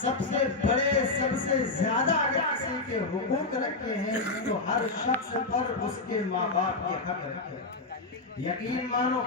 سب سے بڑے سب سے زیادہ اگر کسی کے حقوق رکھے ہیں تو ہر شخص پر اس کے ماں باپ کے حق رکھے ہیں۔ یقین مانو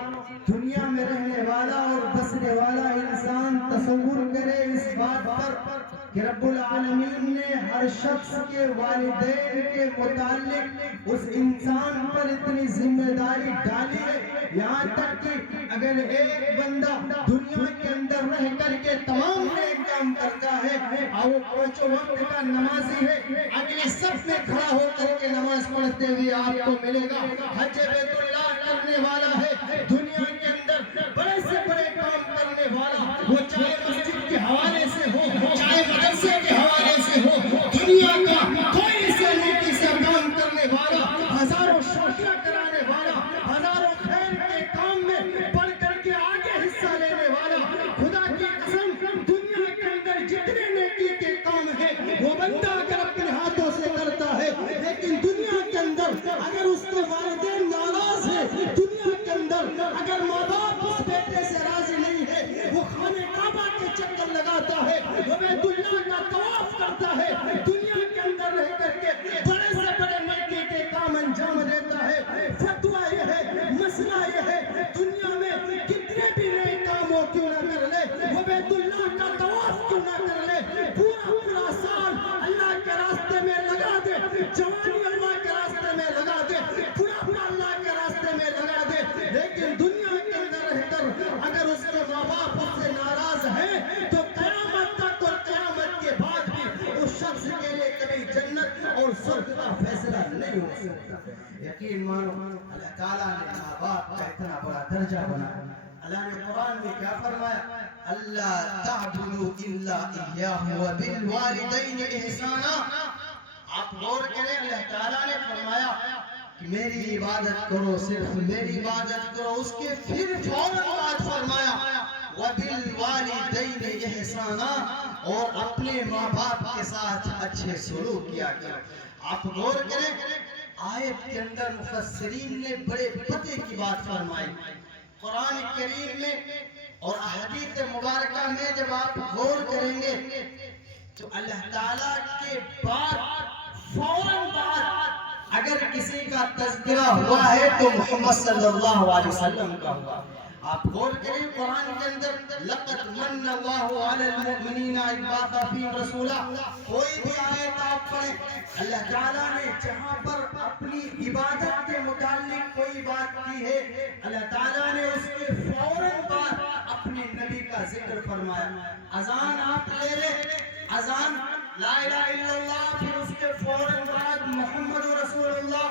دنیا میں رہنے والا اور بسنے والا انسان تصور کرے اس بات پر کہ رب العالمین نے ہر شخص کے والدین کے متعلق اس انسان پر اتنی ذمہ داری ڈالی ہے، یہاں تک کہ اگر ایک بندہ دنیا کے اندر رہ کر کے تمام نیک کام کرتا ہے اور وہ پانچوں وقت کا نمازی ہے، اگلے صف میں کھڑا ہو کر کے نماز پڑھتے ہوئے آپ کو ملے گا، حج بیت اللہ کرنے والا ہے، دنیا کے اندر بڑے سے بڑے کام کرنے والا، وہ چاہے مسجد کے حوالے سے ہو، چاہے مدرسے کے حوالے سے ہو، دنیا کا کوئی سے نیکی سے کام کرنے والا، ہزاروں شادیاں کرانے والا، ہزاروں خیر کے کام میں بڑھ کر کے آگے حصہ لینے والا، خدا کی قسم دنیا کے اندر جتنے نیکی کے کام ہیں وہ بندہ اگر اپنے ہاتھوں سے کرتا ہے، لیکن دنیا کے اندر اگر اس کے والدین ناراض ہیں، دنیا کے اندر اگر ماں باپ اس بیٹے سے راضی نہیں ہے، وہ خانہ کعبہ کے چکر لگاتا ہے، وہ بیت اللہ کا طواف کرتا ہے، دنیا کے اندر رہ کر کے بڑے سے بڑے نیکی کے کام انجام دیتا ہے، فتویٰ یہ ہے، مسئلہ یہ ہے، دنیا میں کتنے بھی نئے کام ہو کیوں نہ کر لے، وہ بیت اللہ کا طواف کیوں نہ کر لے، پورا سال اللہ کے راستے میں لگا دے، جوانی اللہ کے راستے میں لگا دے، بڑھاپا اللہ کے راستے میں لگا دے، لیکن دنیا کے اندر رہ کر اگر اس کے ماں باپ اس سے ناراض ہیں تو قیامت تک اور قیامت کے بعد بھی اس شخص کے لیے کبھی جنت اور سرگ کا فیصلہ نہیں ہو سکتا۔ یقین مانو اللہ تعالیٰ نے ماں باپ کا اتنا بڑا درجہ بنایا، اللہ نے قرآن میں کیا فرمایا؟ اللہ تعبدوا الا اياه وبالوالدین احسانا۔ آپ غور کریں، اللہ تعالیٰ نے فرمایا کہ میری عبادت کرو، صرف میری عبادت کرو، اس کے پھر فوراً بعد فرمایا وبالوالدین احسانا، اور اپنے ماں باپ کے ساتھ اچھے سلوک کیا کرو۔ آپ غور کریں، آیت کے اندر مفسرین نے بڑے پتے کی بات فرمائی، قرآن کریم میں اور احادیث مبارکہ میں جب آپ غور کریں گے تو اللہ تعالیٰ کے بعد فوراً بعد اگر کسی کا تذکرہ ہوا ہے تو محمد صلی اللہ علیہ وسلم کا ہوا۔ آپ غور کریں قرآن کے اندر لَقَدْ مَنَّ اللَّهُ عَلَى الْمُؤْمِنِينَ إِذْ بَعَثَ فِيهِمْ رَسُولًا، کوئی بھی آیت آپ پڑھیں، اللہ تعالیٰ نے جہاں پر اپنی عبادت کے متعلق کوئی بات کی ہے، اللہ تعالیٰ نے اس کے فوراً بعد اپنے نبی کا ذکر فرمایا۔ اذان آپ لے لیں، اذان لا الہ الا اللہ، پھر اس کے فوراً بعد محمد رسول اللہ،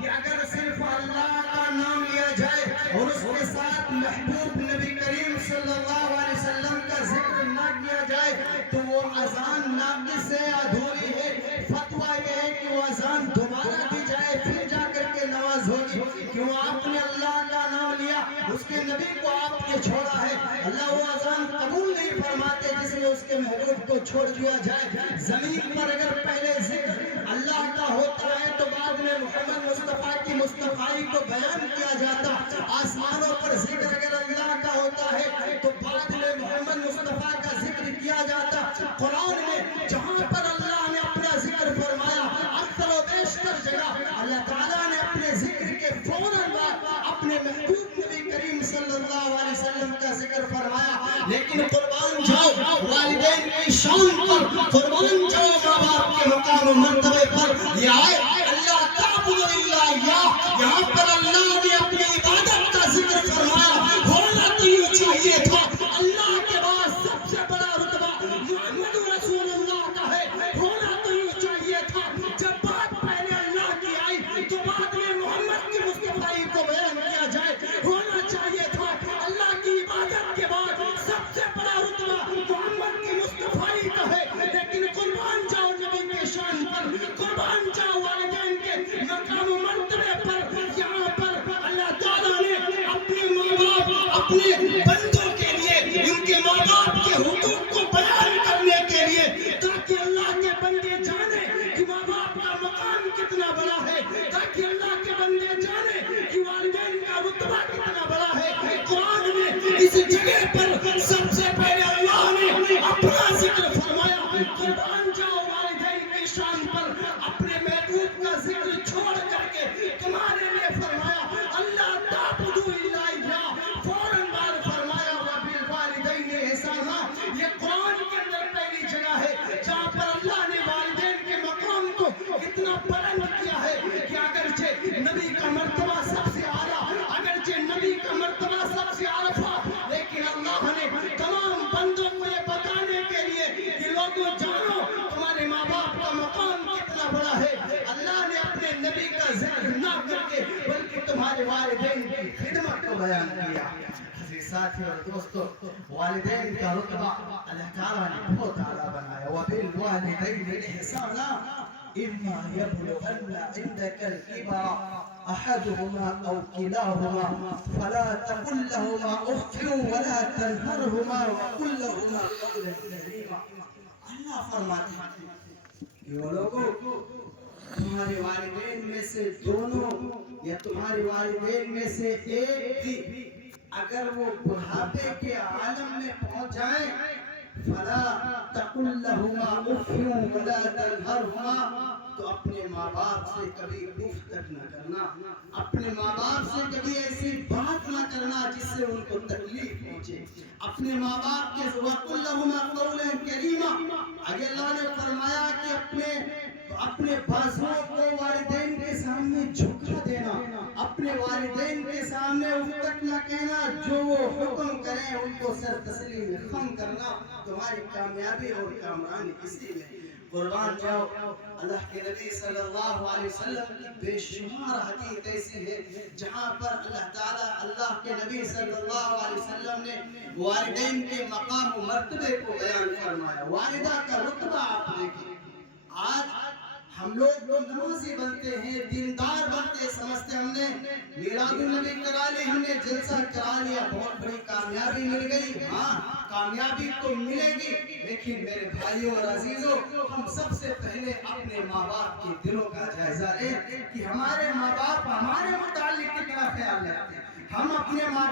کہ اگر صرف اللہ کا نام لیا جائے اور اس کے ساتھ محبوب نبی کریم صلی اللہ علیہ وسلم کا ذکر نہ کیا جائے تو وہ اذان ناقص ہے، ادھوری ہے۔ فتویٰ یہ ہے کہ وہ اذان دوبارہ دی جائے، پھر جا کر کے نماز ہوگی، کیوں آپ نے اللہ کا نام لیا، اس کے نبی کو آپ نے چھوڑا ہے، اللہ وہ اذان قبول نہیں فرماتے جس میں اس کے محبوب کو چھوڑ دیا جائے۔ زمین پر اگر پہلے ذکر اللہ کا ہوتا ہے تو بعد میں محمد مصطفیٰ کی مصطفیٰ کو بیان کیا جاتا، آسمانوں پر ذکر اگر اللہ کا ہوتا ہے تو بعد میں محمد مصطفیٰ کا ذکر کیا جاتا۔ قرآن میں جہاں پر اللہ نے اپنا ذکر فرمایا، اکثر و بیشتر جگہ اللہ تعالیٰ نے اپنے ذکر کے فوراً بعد اپنے محبوب نبی کریم صلی اللہ علیہ وسلم کا ذکر فرمایا۔ لیکن قربان جاؤ والدین کی شان پر، قربان جاؤ ماں باپ کے مقام و مرتبے پر، یہ آئے اللہ تعبدوا الا اياه، یہاں پر اللہ نے اپنی عبادت کا ذکر فرمایا۔ ہونا تو یہ چاہیے تھا اللہ کے بعد سب سے بڑا رتبہ محمد رسول اللہ کا ہے، ہونا تو یہ چاہیے تھا جب بات پہلے اللہ کی آئی تو بعد میں محمد کی مصطفیٰ کو بیان کیا جائے، ہونا چاہیے تھا اللہ کی عبادت کے بعد سب سے بڑا رتبہ محمد کی مصطفیٰ کا ہے، لیکن قربان جاؤ نبی کے شان پر، قربان جاؤ والدین کے مقام و مرتبے پر، یہاں قربان جاؤ والدین کی شان پر. اپنے محبوب کا ذکر چھوڑ کر کے تمہارے لیے فرمایا اللہ تعبدوا الا اياه. فوراً بعد فرمایا وبالوالدین احسانا. یہ قرآن کے اندر پہلی جگہ ہے جہاں پر اللہ نے والدین کے مقام کو اتنا بلند کیا ہے کہ اگرچہ نبی کا مرتبہ سب سے اعلیٰ، اگرچہ نبی کا مرتبہ سب سے عرفہ، لیکن اللہ نے تمام بندوں کو یہ بتانے کے لیے کہ لوگوں جانو تمہارے ماں باپ کا مقام کتنا بڑا ہے، اللہ نے اپنے نبی کا ذکر نہ کر کے بلکہ تمہارے والدین کی خدمت کو بیان کیا. ساتھی اور دوستو، والدین کا رتبہ اللہ تعالیٰ نے بہت اعلیٰ بنایا. وبالوالدین احسانا اما يبلغن عندك الكبر احدهما او كلاهما فلا تقل لهما اف ولا تنهرهما وقل لهما قولا كريما. اللہ فرماتے ہیں کہ وہ لوگوں تمہارے والدین میں سے دونوں یا تمہارے والدین میں سے ایک بھی اگر وہ بڑھاپے کے عالم میں پہنچ جائیں فلا تقل لهما اف ولا تنهرهما، تو اپنے ماں باپ سے کبھی اف تک نہ کرنا، اپنے ماں باپ سے کبھی ایسی بات نہ کرنا جس سے ان کو تکلیف پہنچے. اپنے ماں باپ کے وقل لهما قولا كريما. آگے اللہ نے فرمایا کہ اپنے بازوؤں کو والدین کے سامنے جھکا دینا، اپنے والدین کے سامنے اف تک نہ کہنا، جو وہ حکم کریں ان کو سر تسلیم میں خم کرنا. تمہاری کامیابی اور کامرانی اسی میں. قربان جاؤ اللہ کے نبی صلی اللہ علیہ وسلم کی بے شمار حدیث ایسی ہے جہاں پر اللہ تعالیٰ اللہ کے نبی صلی اللہ علیہ وسلم نے والدین کے مقام و مرتبے کو بیان فرمایا. والدہ کا رتبہ آپ دیکھیں. آج ہم لوگ نمازی بنتے ہیں، دیندار بنتے، سمجھتے ہم نے میلاد النبی کرا لی، ہم نے جلسہ کرا لیا، بہت بڑی کامیابی مل گئی. ہاں کامیابی تو ملے گی، لیکن میرے بھائیوں اور عزیزوں ہم سب سے پہلے اپنے ماں باپ کے دلوں کا جائزہ لیں کہ ہمارے ماں باپ ہمارے متعلق کتنا خیال رکھتے ہیں. ہم اپنے ماں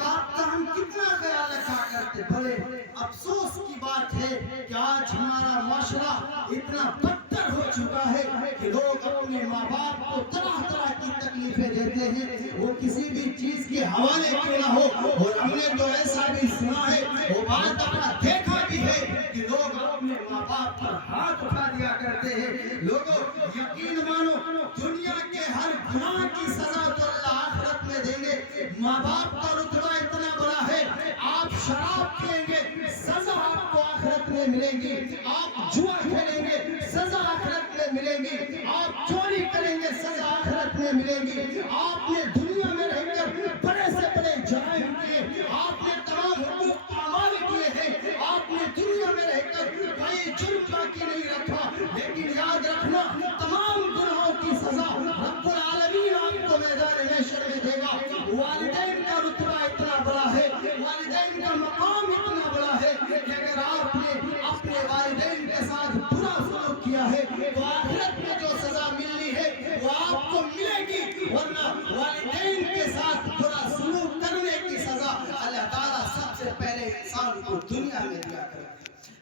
باپ کا ہم کتنا خیال رکھا کرتے. بڑے افسوس کی بات ہے کہ آج ہمارا معاشرہ اتنا بدتر ہو چکا ہے کہ لوگ اپنے ماں باپ کو طرح طرح کی تکلیفیں دیتے ہیں، وہ کسی بھی چیز کے حوالے کیوں نہ ہو. اور ہم نے تو ایسا بھی سنا ہے، وہ بات اپنا دیکھا بھی ہے کہ لوگ اپنے ماں باپ پر ہاتھ اٹھا دیا کرتے ہیں. لوگوں یقین مانو دنیا کے ہر گناہ کی سزا تو اللہ آخرت میں دیں گے. ماں باپ کا رتبہ اتنا بڑا ہے، آپ شراب پئیں گے سزا آپ کو آخرت میں ملے گی، آپ جوا کھیلیں گے سزا آخرت میں ملے گی، آپ چوری کریں گے سزا آخرت میں ملے گی. آپ نے دنیا میں رہ کر بڑے سے بڑے جرائم کیے، آپ نے تمام حقوق پامال کیے ہیں، آپ نے دنیا میں رہ کر کوئی جرم باقی نہیں رکھا، لیکن یاد رکھنا تمام گناہوں کی سزا رب العالمین آپ کو میدان محشر میں دے گا. والدین کا رتبہ اتنا بڑا ہے، والدین کا مقام اتنا بڑا ہے کہ اگر آپ نے اپنے والدین کے ساتھ برا سلوک کیا ہے تو آخرت میں جو سزا ملنی ہے وہ آپ کو ملے گی، ورنہ والدین کے ساتھ برا سلوک کرنے کی سزا اللہ تعالیٰ سب سے پہلے انسان کو دنیا میں دیا کرے.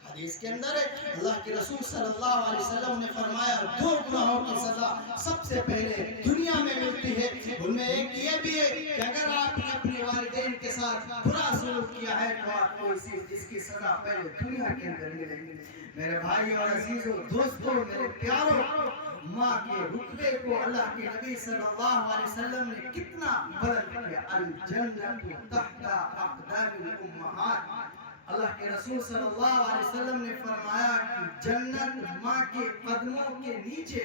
حدیث کے اندر ہے اللہ کے رسول صلی اللہ علیہ وسلم نے فرمایا دو گناہوں کی سزا سب سے پہلے دنیا میں ملتی ہے. ان میں ایک یہ بھی ہے کہ اگر آپ نے اپنے والدین کے ساتھ برا سلوک کیا ہے تو آپ کو اس کی سزا پہلے دنیا کے اندر ملے گی. میرے بھائی اور عزیزوں دوستوں میرے پیاروں، ماں کے رتبے کو اللہ کے نبی صلی اللہ علیہ وسلم نے کتنا بلند کیا. الجنت تحت اقدام الامہات. اللہ کے رسول صلی اللہ علیہ وسلم نے فرمایا کہ جنت ماں کے قدموں کے نیچے.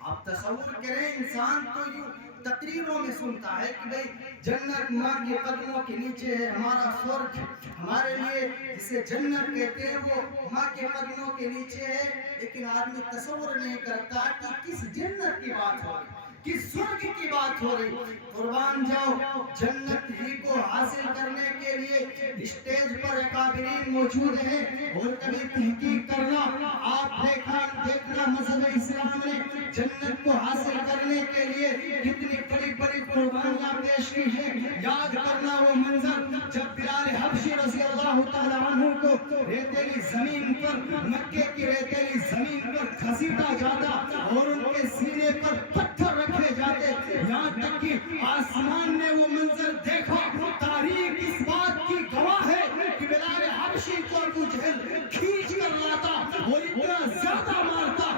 آپ تصور کریں انسان تو یوں تقریروں میں سنتا ہے کہ بھئی جنت ماں کے قدموں کے نیچے ہے، ہمارا سورگ ہمارے لیے جسے جنت کہتے ہیں وہ ماں کے قدموں کے نیچے ہے، لیکن آدمی تصور نہیں کرتا کہ کس جنت کی بات ہو رہی، کس سورگ کی بات ہو رہی. قربان جاؤ جنت ہی کو حاصل کرنے کے لیے اسٹیج پر اکابرین موجود ہیں، اور کبھی تحقیق کرنا آپ دیکھنا مذہب اسلام نے جنت کو حاصل کرنے کے لیے کتنی بڑی بڑی قربانیاں پیش کی ہیں. یاد کرنا وہ منظر جب بلال حبشی رضی اللہ تعالی عنہ کو ریتیلی زمین پر پر مکے کی ریتیلی زمین پر گھسیٹا جاتا اور ان کے سینے پر پتھر رکھے جاتے، یہاں تک کہ آسمان نے وہ منظر دیکھا۔ تاریخ اس بات کی گواہ ہے کہ بلال حبشی کو ابو جہل کھینچ کر لاتا اور اتنا زیادہ مارتا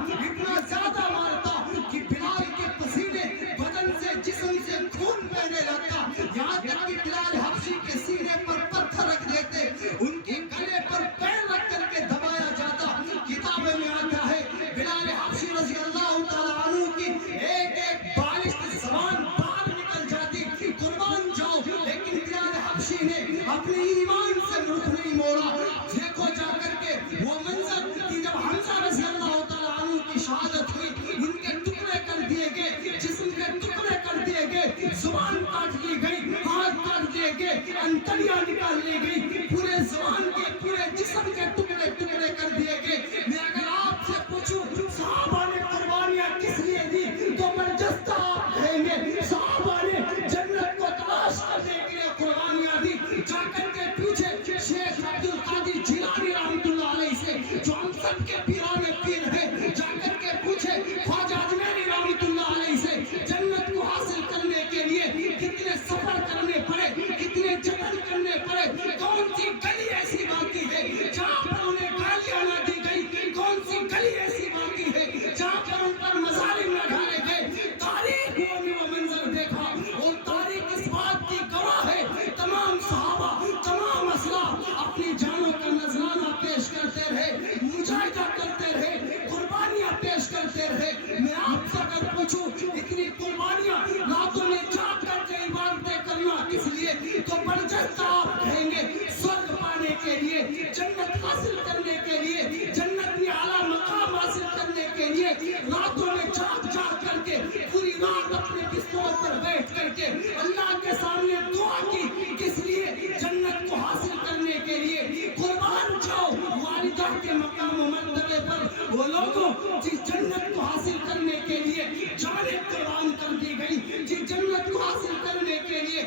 کہ بلال کے پسینے بدن سے، جسم سے خون بہنے لگتا، یہاں تک کہ بلال حبشی کے سینے پر پتھر رکھ دیتے، ان کے گلے پر پیر رکھ کر کے دبایا جاتا۔ کتابیں میں آتا ہے بلال حبشی رضی اللہ تعالیٰ عنہ کی ایک ایک بالشت زبان باہر نکل جاتی، قربان جاؤ، لیکن بلال حبشی نے اپنے ایمان سے رخ نہیں موڑا۔ دیکھو جا کر کے وہ منظر کہ جب حمزہ رضی اللہ تعالیٰ عنہ کی شہادت ہوئی، ان کے ٹکڑے کر دیے گئے، جسم کے ٹکڑے کر دیے گئے، زبان کاٹ لی گئی، ہاتھ کاٹ دیے گئے، انتڑیاں نکال لی گئی، پورے زبان کے، پورے جسم کے ٹکڑے ٹکڑے کر دیے گئے۔ میں اگر آپ سے پوچھوں صحابہ نے قربانیاں کس لیے دی تو برجستہ آپ کہیں گے صحابہ نے جنت کو تلاش کرنے کے لیے قربانیاں دی۔ جا کر کے پوچھے شیخ عبد القادر جیلانی رحمۃ اللہ علیہ سے، جو ہم سب کے پیران پیر ہیں، جا کر کے پوچھے خواجہ اجمیری رحمۃ اللہ علیہ سے، جنت کو حاصل کرنے کے لیے کتنے سفر کرنے پڑے، کتنے جبل کرنے پڑے، کون سی گلی ایسی باقی ہے جہاں پر انہیں گالیاں نہ دی گئی، کون سی گلی ایسی باقی ہے جہاں پر ان پر مظالم نہ ڈالے گئے۔ تاریخ نے وہ منظر دیکھا اور تاریخ اس بات کی گواہ ہے، تمام صحابہ، تمام اسلاف اپنی جانوں کا نذرانہ پیش کرتے رہے، مجاہدہ کرتے رہے، قربانیاں پیش کرتے رہے۔ میں آپ سے اگر پوچھوں اتنی قربانیاں راتوں میں جاگ کر کے عبادتیں کرنا کس لیے تو برجستہ آپ کہیں گے سورگ پانے کے لیے، جنت حاصل کرنے کے لیے، جنت میں اعلیٰ مقام حاصل کرنے کے لیے راتوں میں جاگ کر کے پوری رات اپنے بستروں پر بیٹھ کر کے اللہ کے سامنے دعا کی، کس لیے؟ جنت کو حاصل کرنے کے لیے۔ قربان جاؤ والدہ کے مقام و مرتبے پر وہ لوگوں جس جنت کو حاصل کرنے کے لیے جانیں قربان کر دی گئی، جس جنت کو حاصل کرنے کے لیے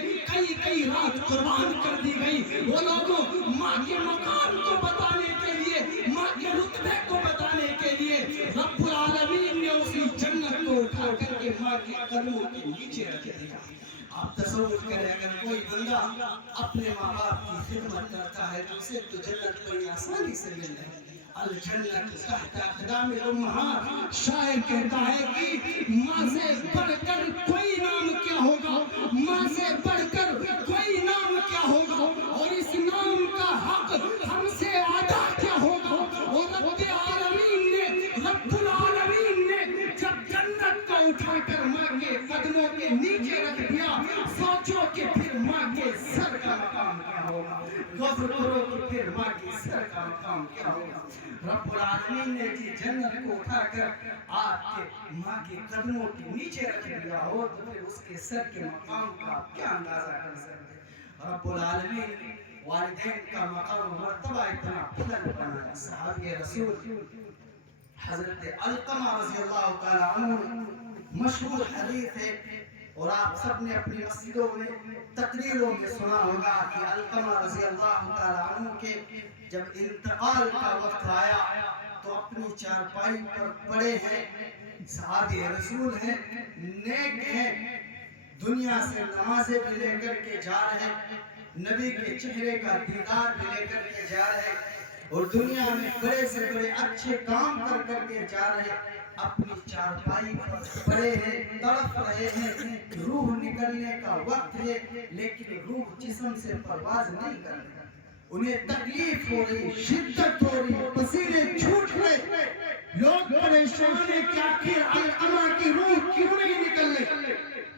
کئی رات قربان کر دی گئی، وہ لوگوں ماں کے مقام کو بتانے کے لیے، ماں کے رتبے کو بتانے کے لیے رب العالمین نے اسی جنت کو اٹھا کر کے ماں کے قدموں کے نیچے رکھ دیا۔ آپ تصور کریں اگر کوئی بندہ اپنے ماں باپ کی خدمت کرتا ہے تو اسے تو جنت بڑی آسانی سے مل جائے۔ الجنت تحت اقدام الامہات، شاعر کہتا ہے کہ ماں سے بڑھ کر کوئی نام کیا ہوگا، ماں سے بڑھ کر کوئی نام کیا ہوگا، اور اس نام کا حق ہم سے ادا کیا ہوگا۔ اور رب العالمین نے جب جنت کو اٹھا کر ماں کے قدموں کے نیچے رکھ دیا، سوچو کہ پھر ماں کے سر کا مقام کیا ہوگا، غور کرو کہ پھر ماں کے سر کا مقام کیا ہوگا۔ رب العالمین نے جی جنت کو اٹھا کر آپ کے ماں کے قدموں کے نیچے رکھ دیا ہو تو پھر اس کے سر کے مقام کا کیا اندازہ کر سکتے۔ رب العالمین والدین کا مقام و مرتبہ اتنا بلند بنایا۔ صحابی رسول حضرت علقمہ رضی اللہ تعالیٰ عنہ، مشہور حدیث ہے اور آپ سب نے اپنی مسجدوں میں تقریروں میں سنا ہوگا کہ علقمہ رضی اللہ تعالیٰ عنہ کے جب انتقال کا وقت آیا تو اپنی چارپائی پر پڑے ہیں، صحابی رسول ہیں، نیک ہیں، دنیا سے نمازیں بھی لے کر کے جا رہے، نبی کے چہرے کا دیدار بھی لے کر کے جا رہے اور دنیا میں بڑے سے بڑے اچھے کام کر کر کے جا رہے، اپنی چارپائی پر پڑے ہیں، تڑپ رہے ہیں، روح نکلنے کا وقت ہے لیکن روح جسم سے پرواز نہیں کر رہی، انہیں تکلیف ہو رہی، شدت ہو رہی، پسینے چھوٹ رہے، لوگ پریشان ہیں کہ آخر علقمہ کی روح کیوں نہیں نکل رہی،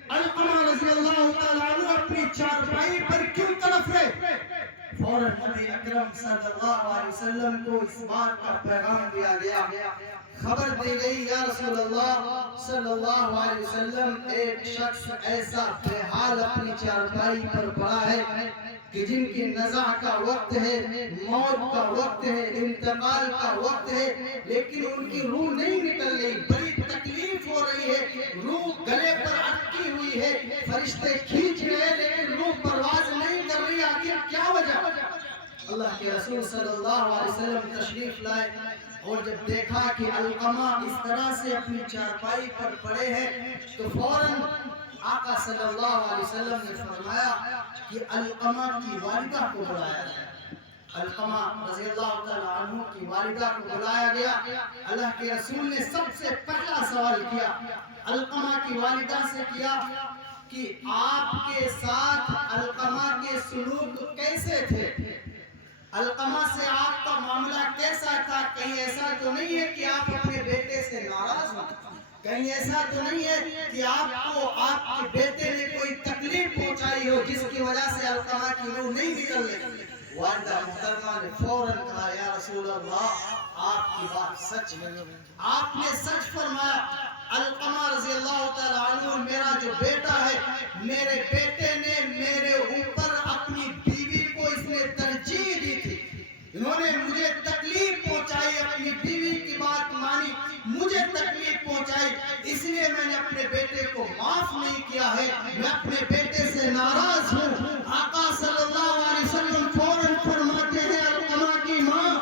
علقمہ رضی اللہ تعالیٰ عنہ اپنی چارپائی پر کیوں تڑپ رہے۔ فوراً نبی اکرم صلی اللہ علیہ وسلم کو اس بات کا پیغام دیا گیا، خبر دی گئی یا رسول اللہ صلی اللہ علیہ وسلم، ایک شخص ایسا بے حال اپنی چارپائی پر پڑا ہے کہ جن کی نزع کا وقت ہے، موت کا وقت ہے، انتقال کا وقت ہے، لیکن ان کی روح نہیں نکل رہی، بڑی تکلیف ہو رہی ہے، روح گلے پر اٹکی ہوئی ہے، فرشتے کھینچ رہے لیکن روح پرواز نہیں کر رہی، آخر کیا وجہ؟ اللہ کے رسول صلی اللہ علیہ وسلم تشریف لائے اور جب دیکھا کہ علقمہ اس طرح سے اپنی چارپائی پر پڑے ہیں تو فوراً آقا صلی اللہ علیہ وسلم نے فرمایا کہ علقمہ کی والدہ کو بلایا جائے۔ علقمہ رضی اللہ تعالیٰ عنہ کی والدہ کو بلایا گیا۔ اللہ کے رسول نے سب سے پہلا سوال کیا علقمہ کی والدہ سے کیا کہ آپ کے ساتھ علقمہ کے سلوک کیسے تھے؟ علقمہ سے آپ کا معاملہ کیسا تھا؟ کہیں ایسا تو نہیں ہے کہ آپ اپنے بیٹے سے ناراض ہو؟ کہیں ایسا تو نہیں ہے کہ آپ کو آپ کے بیٹے نے کوئی تکلیف پہنچائی ہو جس کی وجہ سے علقمہ کی روح نہیں نکل رہی؟ والدہ محترمہ نے فوراً کہا یا رسول اللہ آپ کی بات سچ ہے، آپ نے سچ فرمایا۔ علقمہ رضی اللہ تعالیٰ عنہ میرا جو بیٹا ہے، میرے بیٹے نے میرے اوپر اپنی بیوی کو اس نے ترجیح دی تھی، انہوں نے مجھے تکلیف پہنچائی، اپنی بیوی کی بات مانی، مجھے تکلیف پہنچائی، اس لیے میں نے اپنے بیٹے کو معاف نہیں کیا ہے، میں اپنے بیٹے سے ناراض ہوں۔ آقا صلی اللہ علیہ وسلم فوراً فرماتے ہیں علقمہ کی ماں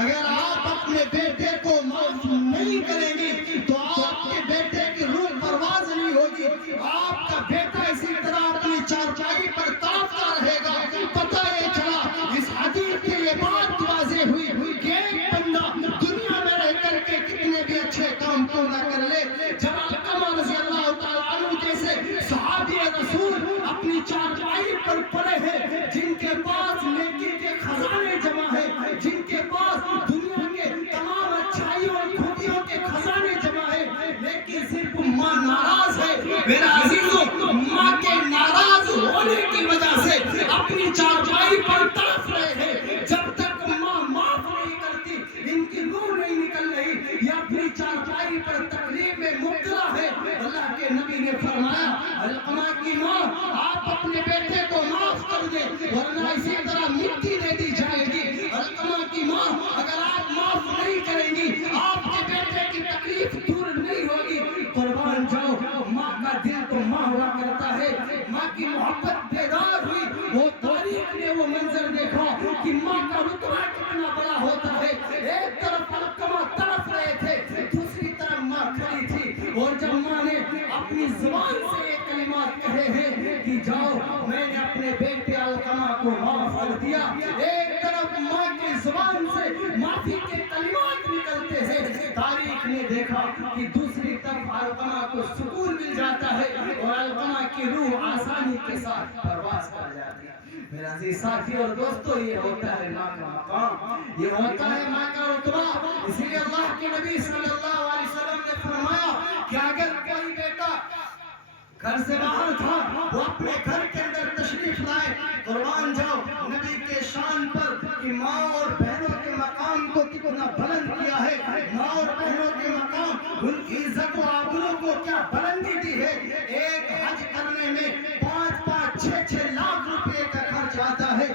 اگر آپ اپنے بیٹے کو معاف نہیں کریں گی تو آپ کے بیٹے کی روح پرواز نہیں ہوگی، آپ کا بیٹا اسی طرح اپنی چارپائی پر تڑپتا رہے گا۔ پتہ یہ چلا اس حدیث سے یہ بات واضح ہوئی کہ ایک بندہ دنیا میں رہ کر کے کتنے بھی اچھے کام کیوں نہ کر لے، جب علقمہ رضی اللہ تعالیٰ عنہ جیسے صحابی رسول اپنی چارپائی پر پڑے ہیں، جن کے پاس نیکی کے خزانے جمع ہیں، جن کے پاس دنیا کے تمام اچھائیوں اور خوبیوں کے خزانے جمع ہیں، لیکن صرف ماں ناراض ہے۔ میرا عزیزو، ماں کے ناراض ہونے کی وجہ سے اپنی چارپائی پر تڑپ رہے ہیں، جب تک ماں معاف نہیں کرتی ان کی روح نہیں نکل رہی، یہ اپنی چارپائی پر تکلیف میں مبتلا ہے۔ اللہ کے نبی نے فرمایا علقمہ کی ماں آپ اپنے بیٹے کو معاف کر دیں ورنہ اسی طرح مٹی دے دی جائے گی۔ علقمہ کی ماں اگر آپ معاف نہیں کریں گی آپ کے بیٹے کی تکلیف دور نہیں ہوگی۔ قربان جاؤ، ماں کا دل تو ماں ہوا کرتا ہے، ماں کی محبت بیدار ہوئی، وہ تاریخ نے وہ منظر دیکھا کہ ماں کا رتبہ کتنا بڑا ہوتا ہے۔ ایک طرف علقمہ تڑپ رہے تھے، دوسری طرف ماں کھڑی تھی، اور جب ماں نے اپنی زبان سے یہ کلمات کہے ہیں کہ جاؤ میں نے اپنے بیٹے علقمہ کو معاف کر دیا، ایک طرف ماں کی زبان سے معافی کے کلمات نکلتے ہیں، تاریخ نے دیکھا کہ دوسری طرف علقمہ کو سکون مل جاتا ہے اور علقمہ کی روح آسانی کے ساتھ پرواز کر جاتی ہے۔ میرا عزیز ساتھی اور دوستو، یہ ہوتا ہے ماں کا مقام، یہ ہوتا ہے ماں کا رتبہ۔ اسی لیے اللہ کے نبی صلی اللہ علیہ وسلم نے فرمایا کہ اگر کوئی بیٹا گھر سے باہر تھا وہ اپنے گھر کے اندر تشریف لائے، قربان جاؤ نبی کے شان پر کہ ماں اور بہنوں کے مقام کو کتنا بلند کیا ہے، ماں اور بہنوں کے مقام، ان کی عزت و آبرو کو کیا بلندی دی ہے۔ ایک حج کرنے میں 5-5 6-6 لاکھ روپے کا خرچ آتا ہے،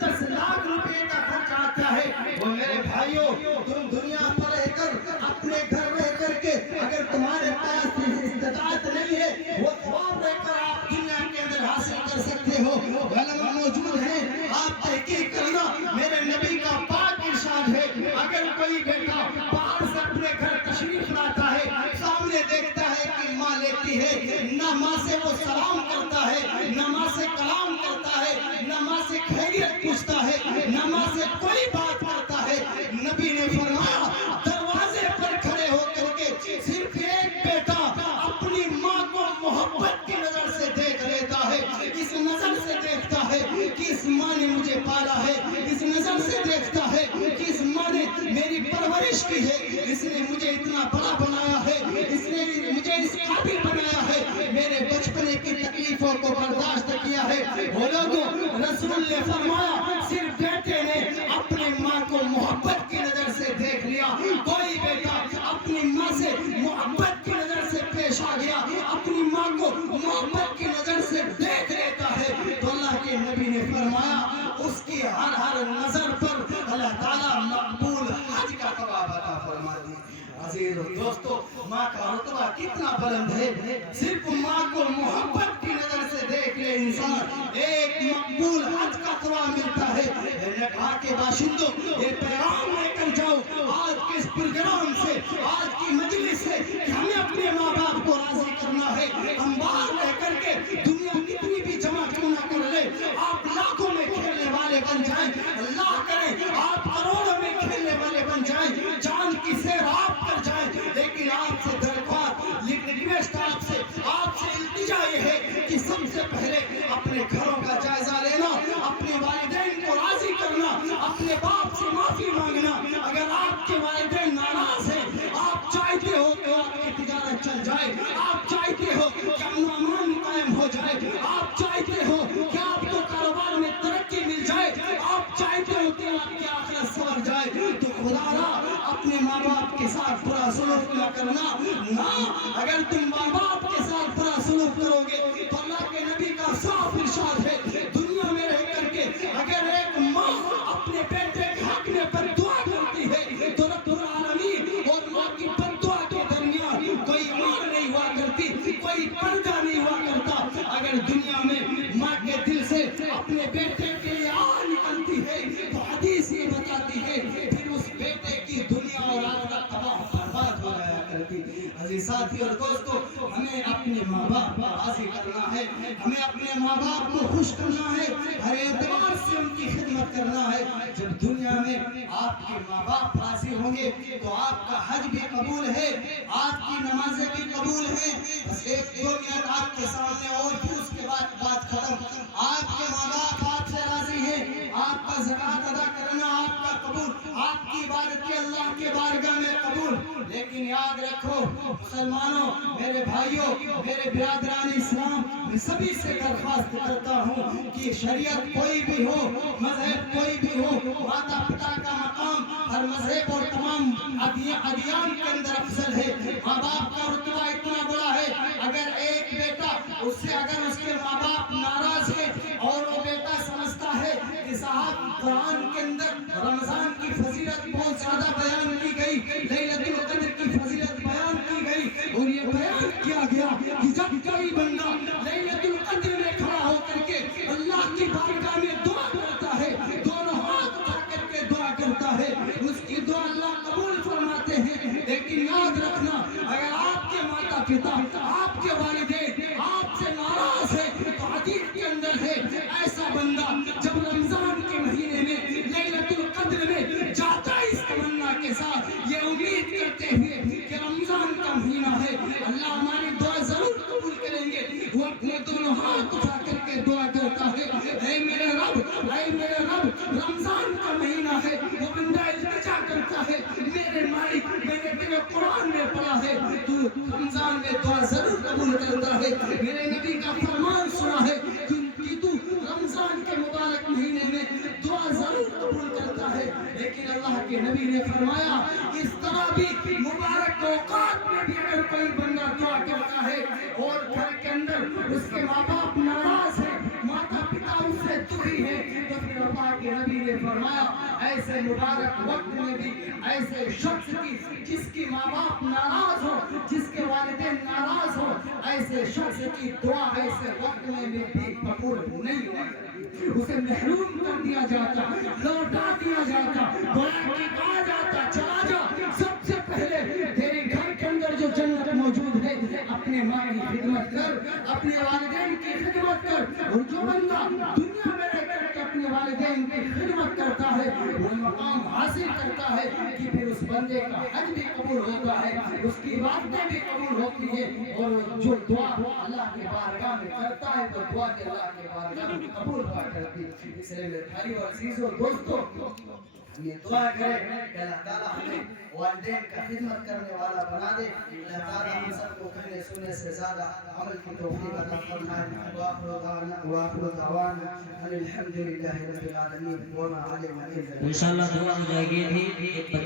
10 لاکھ روپے کا خرچ آتا ہے۔ وہ میرے بھائیوں، تم دنیا پر رہ کر اپنے گھر رہ کر کے اگر تمہارے پاس استطاعت نہیں ہے وہ خواب لے کر آپ دنیا کے اندر حاصل کر سکتے ہو، علماء موجود ہیں، آپ تحقیق کرنا۔ میرے نبی کا پاک ارشاد ہے اگر کوئی بیٹا باہر سے اپنے گھر تشریف لاتا ہے، سامنے دیکھتا ہے کہ ماں لیتی ہے، نہ ماں سے وہ سلام کرتا ہے، نہ ماں سے کلام کرتا ہے، نہ ماں سے خیریت پوچھتا ہے، نہ ماں سے کوئی بات کرتا ہے، نبی نے فرمایا دروازے پر کھڑے ہو کر کے صرف ایک بیٹا اپنی ماں کو محبت کی نظر سے دیکھ لیتا ہے، اس نظر سے دیکھتا ہے کہ اس ماں نے مجھے پالا ہے، اس نظر سے دیکھتا ہے کہ اس ماں نے میری پرورش کی ہے، اس نے مجھے اتنا بڑا بنایا ہے، اس نے مجھے اس قابل بنایا ہے، میرے بچپنے کی تکلیفوں کو برداشت کیا ہے۔ وہ لوگوں رسول نے فرمایا صرف بیٹے نے اپنی ماں کو محبت کی نظر سے دیکھ لیا، کوئی بیٹا اپنی ماں سے محبت کی نظر سے پیش آ گیا، اپنی ماں کو محبت کی نظر سے دیکھ لیتا ہے تو اللہ کے نبی نے فرمایا اس کی ہر نظر پر اللہ تعالیٰ مقبول حج کا ثواب عطا فرما دی۔ عزیز دوستو، ماں کا رتبہ کتنا بلند ہے، صرف ماں کو محبت کی نظر سے دیکھ کے انسان ایک مقبول حج کا ثواب ملتا ہے۔ میں نے کہا کہ باشندوں یہ پیغام لے کر جاؤ آج کے اس پروگرام سے، آج کی مجلس سے، کہ ہمیں اپنے ماں باپ کو راضی کرنا ہے۔ ہم باہر رہ کر کے دنیا کتنی بھی جمع کیوں نہ کر لے، آپ لاکھوں میں کھیلنے والے بن جائیں، اللہ کرے آپ کروڑوں میں کھیلنے والے بن جائیں، جان کی سیر آپ کر جائیں، لیکن آپ سے درخواست، ریکویسٹ آپ سے التجا یہ ہے کہ سب سے پہلے اپنے گھروں کا جائزہ لینا، اپنے والدین کو راضی کرنا، اپنے باپ سے معافی مانگنا۔ اگر آپ کے والدین ناراض ہیں، آپ چاہتے ہو کہ آپ کی تجارت چل جائے، آپ چاہتے ہو کہ امن و امان قائم ہو جائے، آپ چاہتے ہو کہ آپ کو کاروبار میں ترقی مل جائے، آپ چاہتے ہو کہ آپ کی آخرت سنور جائے، تو خدا را اپنے ماں باپ کے ساتھ برا سلوک نہ کرنا۔ نہ، اگر تم ماں باپ کے ساتھ برا سلوک کرو گے تو اللہ کے نبی کا صاف ارشاد ہے، دنیا میں رہ کر کے اگر ایک ماں اپنے بیٹے کے حق میں بددعا کرتی ہے تو رب العالمین اور ماں کی بددعا کے درمیان کوئی مار نہیں ہوا کرتی، کوئی پردہ نہیں ہوا کرتا۔ اگر دنیا میں ماں کے دل سے اپنے بیٹے کے لیے آہ نکلتی ہے تو حدیث یہ بتاتی ہے پھر اس بیٹے کی دنیا اور آخرت تباہ برباد ہو جایا کرتی۔ عزیز ساتھی اور دوستو، ہمیں اپنے ماں باپ کو راضی کرنا ہے، ہمیں اپنے ماں باپ کو خوش کرنا ہے، ہر اعتبار سے ان کی خدمت کرنا ہے۔ جب دنیا میں آپ کے ماں باپ راضی ہوں گے تو آپ کا حج بھی قبول ہے، آپ کی نمازیں بھی قبول ہیں۔ بس ایک دو منٹ آپ کے سامنے اور پھر اس کے بعد بات ختم۔ آپ کے ماں باپ آپ سے راضی ہیں، آپ کا زکوٰۃ ادا کرنا آپ کا قبول، آپ کی عبادت اللہ کے بارگاہ میں قبول۔ لیکن یاد رکھو مسلمانوں، میرے بھائیوں، میرے برادران اسلام، میں سبھی سے درخواست کرتا ہوں کہ شریعت کوئی بھی ہو، مذہب کوئی بھی ہو، ماتا پتا کا مقام ہر مذہب اور تمام ادیان کے اندر افضل ہے۔ ماں باپ کا رتبہ اتنا بڑا ہے، اگر ایک بیٹا اس سے اگر اس کے ماں باپ ناراض ہے اور وہ بیٹا سمجھتا ہے کہ صاحب قرآن کے اندر رمضان کی فضیلت بہت زیادہ بیان کی گئی، لیلۃ القدر کی فضیلت بیان کی گئی، اور یہ بیان کیا گیا کہ جب کوئی بندہ لیلۃ القدر میں کھڑا ہو کر کے اللہ کی بارگاہ میں دعا کرتا ہے، دونوں ہاتھ اٹھا کر کے دعا کرتا ہے، اس کی دعا اللہ قبول فرماتے ہیں۔ لیکن یاد رکھنا، اگر آپ کے ماتا پتا، آپ کے والدین آپ سے ناراض ہے تو حدیث کے اندر ہے ایسا بندہ جب رمضان کے مہینے میں لیلۃ القدر میں جاتا ہے اس تمنا کے ساتھ، یہ امید کرتے ہوئے کہ رمضان کا مہینہ ہے، اللہ ہماری دعا ضرور قبول کریں گے، وہ اپنے دونوں ہاتھ اٹھا کر کے دعا کرتا ہے، اے میرے رب، اے میرے رب، رمضان کا مہینہ ہے، وہ بندہ التجا کرتا ہے، میرے مالک، میں نے تیرے قرآن میں پڑھا ہے تو رمضان میں دعا ضرور قبول کرتا ہے، میرے نبی کا فرمان سنا ہے کہ تو رمضان کے مبارک مہینے میں دعا ضرور قبول کرتا ہے۔ لیکن اللہ کے نبی نے فرمایا اس طرح بھی مبارک اوقات میں بھی اگر کوئی بندہ دعا کرتا ہے اور گھر کے اندر اس کے ماں باپ ناراض ہیں، ماتا پتا اس سے دکھی ہے، تو پھر اللہ کے نبی نے فرمایا ایسے مبارک وقت میں بھی ایسے شخص کی جس کی ماں باپ ناراض ہو، جس کے والدین ناراض ہو، ایسے شخص کی دعا ایسے وقت میں بھی قبول نہیں ہوتی، اسے محروم کر دیا جاتا، لوٹا دیا جاتا، گویا کہ کہا جاتا چلا جا، سب سے پہلے تیرے گھر کے اندر جو جنت موجود ہے اپنے ماں کی خدمت کر، اپنے والدین کی خدمت کر، اور جو بندہ دنیا میں رہ کر کے اپنے والدین کی خدمت کرتا ہے وہ مقام حاصل کرتا ہے کہ پھر اس بندے کا حج بھی قبول ہوتا ہے، اس کی عبادتیں بھی قبول ہوتی ہیں، اور جو دعا اللہ کے بارگاہ میں کرتا ہے تو دعا کے اللہ کے بارگاہ میں قبول ہوا کرتی ہے۔ اس لیے میرے بھائی اور عزیزوں دوستو، یہ دعا کریں کہ اللہ تعالیٰ ہمیں والدین کا خدمت کرنے والا بنا دے، اللہ تعالیٰ ہم سب کو کہنے سننے سے زیادہ عمل کی توفیق عطا فرمائے۔ وآخر دعوانا الحمد للہ رب العالمین وما علیہ وسلم۔ انشاءاللہ دعا ہو جائے گی۔